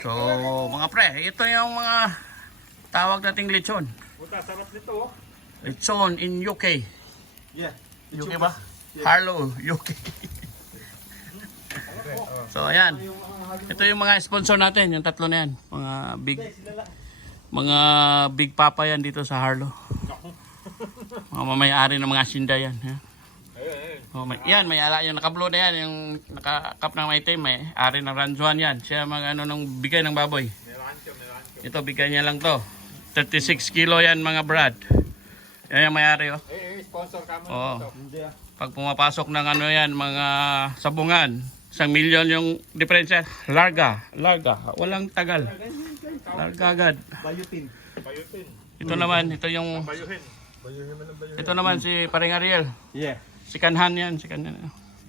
So, mga pre, ito yung mga tawag nating lechon. Puta, sarap nito oh. Lechon in UK. Yeah. UK ba? Harlow, UK. So, ayan. Ito yung mga sponsor natin, yung tatlo na yan. Mga big papa yan dito sa Harlow. Mga mamayari ng mga asinda yan. Oh, yan, may ala yung naka-blue na yan, yung naka-cup ng maitim, may ari ng Ranjuan yan. Siya mga ano nung bigay ng baboy. Ito, bigay niya lang to. 36 kilo yan mga brad. Yan yung may-ari oh. Sponsor ka mo. Oo. Pag pumapasok ng ano yan, mga sabungan, 1 milyon yung diferensya. Larga. Walang tagal. Larga agad. Bayutin. Ito naman, ito yung... Bayuhin. Ito naman si Paring Ariel. Yeah. Si Kanhan yan, si Kanhan.